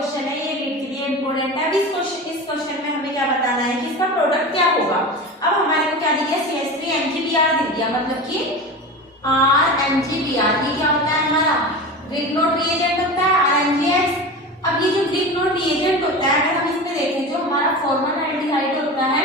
Question है, ये NEET के लिए इंपॉर्टेंट है। अब इस क्वेश्चन में हमें क्या बताना है कि इसका प्रोडक्ट क्या होगा। अब हमारे को क्या दिया, CH3 MgBr दे दिया, मतलब कि RMgBr। ये क्या होता है हमारा ग्रीक नोट रिएजेंट होता है RMgX। अब ये जो ग्रीक नोट रिएजेंट होता है, अगर हम इसमें देखें जो हमारा फॉर्मलडिहाइड होता है,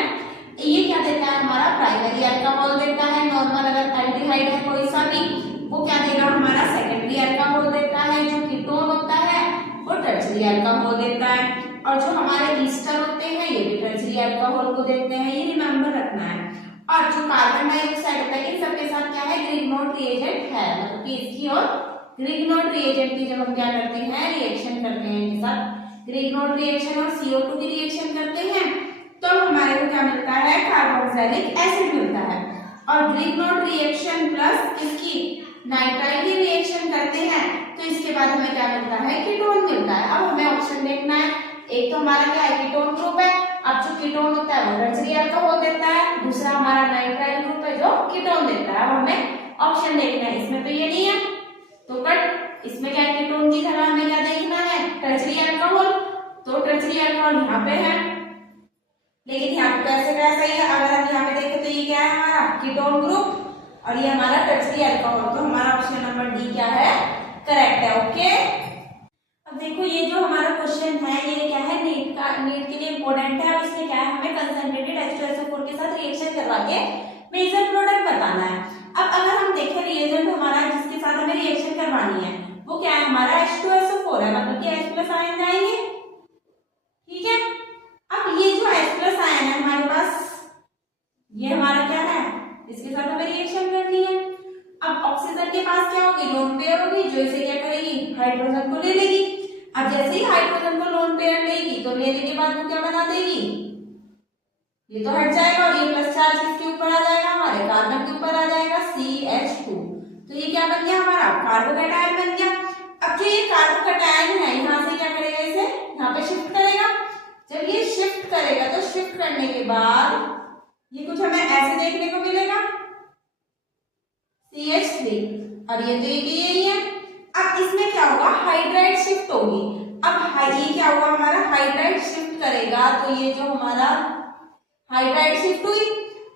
ये क्या देता है हमारा प्राइमरी अल्कोहल देता है। नॉर्मल अगर एल्डिहाइड है कोई सा भी, वो क्या देगा हमारा सेकेंडरी अल्कोहल देता है। जो कीटोन होता है वो टर्शरी अल्कोहल देता है, और जो हमारे ईस्टर होते हैं ये भी टर्शरी अल्कोहल को देते हैं, ये रिमेंबर रखना है। और जो कार्बन डाइऑक्साइड होता है इन सबके साथ क्या है, ग्रीक नोट रिएजेंट है, मतलब कि इसकी और ग्रीक नोट रिएजेंट की जब हम क्या करते हैं, रिएक्शन करते हैं इनके साथ, ग्रीक नोट रिएक्शन और CO2 की रिएक्शन करते हैं, तो हमारे को क्या मिलता है, कार्बोक्सिलिक एसिड मिलता है। और ग्रीक नोट रिएक्शन प्लस इसकी नाइट्राइल की रिएक्शन करते हैं तो इसके बाद हमें क्या मिलता है, कीटोन मिलता है। अब हमें ऑप्शन देखना है, एक तो हमारा क्या है, कीटोन ग्रुप है। अब जो कीटोन होता है वो टर्शरी अल्कोहल देता है, दूसरा हमारा नाइट्राइल ग्रुप है जो कीटोन देता है। अब हमें ऑप्शन देखना है, इसमें तो ये नहीं है तो कट, इसमें क्या है, कीटोन की तरह हमें क्या देखना है, टर्शरी अल्कोहल, तो टर्शरी अल्कोहल यहाँ पे है, लेकिन यहाँ पे कैसे क्या सही है, अगर हम यहाँ पे देखें तो ये क्या है हमारा कीटोन ग्रुप और ये हमारा टर्शरी अल्कोहल, तो हमारा ऑप्शन नंबर डी क्या है, करेक्ट है। ओके, अब देखो ये जो हमारा क्वेश्चन है ये क्या है, नीट के लिए इंपॉर्टेंट है। अब इसमें क्या है, हमें कंसंट्रेटेड H2SO4 के साथ रिएक्शन करवा के मेजर प्रोडक्ट बताना है। अब अगर हम देखें रिएजेंट हमारा जिसके साथ हमें रिएक्शन करवानी है वो क्या है, हमारा H2SO4 है, मतलब कि H+ आयन जाएंगे, ठीक है। अब ये जो H+ आयन है हमारे पास, ये हमारा क्या है, इसके साथ हमें रिएक्शन करनी है। अब ऑक्सीजन के पास क्या होगी, लोन पेयर होगी, जो इसे क्या करेगी, हाइड्रोजन को ले लेगी। अब जैसे ही हाइड्रोजन को लोन पेयर लेगी तो लेने के बाद वो क्या बना देगी, ये तो हट जाएगा और ये प्लस चार्ज इसके ऊपर आ जाएगा, हमारे कार्बन के ऊपर आ जाएगा CH2, तो ये क्या बन गया हमारा, कार्बोकैटायन बन गया। अब जो ये कार्बोकैटायन है यहाँ से क्या करेगा, इसे यहाँ पे शिफ्ट करेगा। जब ये शिफ्ट करेगा तो शिफ्ट करने के बाद ये कुछ हमें ऐसे देखने को मिलेगा CH3, और ये तो यही है। अब इसमें क्या होगा, हाइड्राइड शिफ्ट होगी। अब ये क्या होगा हमारा, हाइड्राइड शिफ्ट करेगा, तो ये जो हमारा हाइड्राइड शिफ्ट हुई।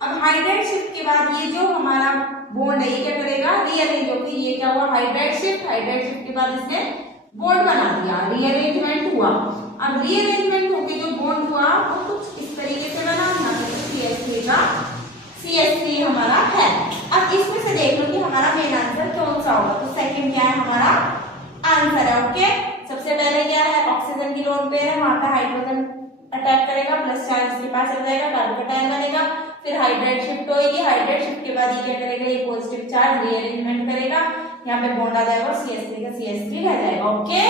अब हाइड्राइड शिफ्ट के बाद ये जो हमारा बॉन्ड है ये क्या करेगा, रीअरेंज होकर, ये क्या हुआ, हाइड्राइड शिफ्ट के बाद इसने बॉन्ड बना दिया, रीअरेंजमेंट हुआ। अब रीअरेंजमेंट होकर जो बॉन्ड हुआ वो कुछ इस तरीके से बना, CH3 हमारा है। अब इसमें से देख लो कि हमारा मेन आंसर कौन सा होगा, तो सेकंड क्या है हमारा आंसर है। ओके, सबसे पहले क्या है, ऑक्सीजन की लोन पेयर है, वहां पे हाइड्रोजन अटैक करेगा, प्लस चार्ज इसके पास आ जाएगा, कार्बोकैटायन बनेगा, फिर हाइड्राइड शिफ्ट होगी, हाइड्राइड शिफ्ट के बाद ये क्या करेगा, ये पॉजिटिव चार्ज रीअरेंजमेंट करेगा, यहाँ पे बॉन्ड आ जाएगा और CH3 का CH3 रह जाएगा। ओके।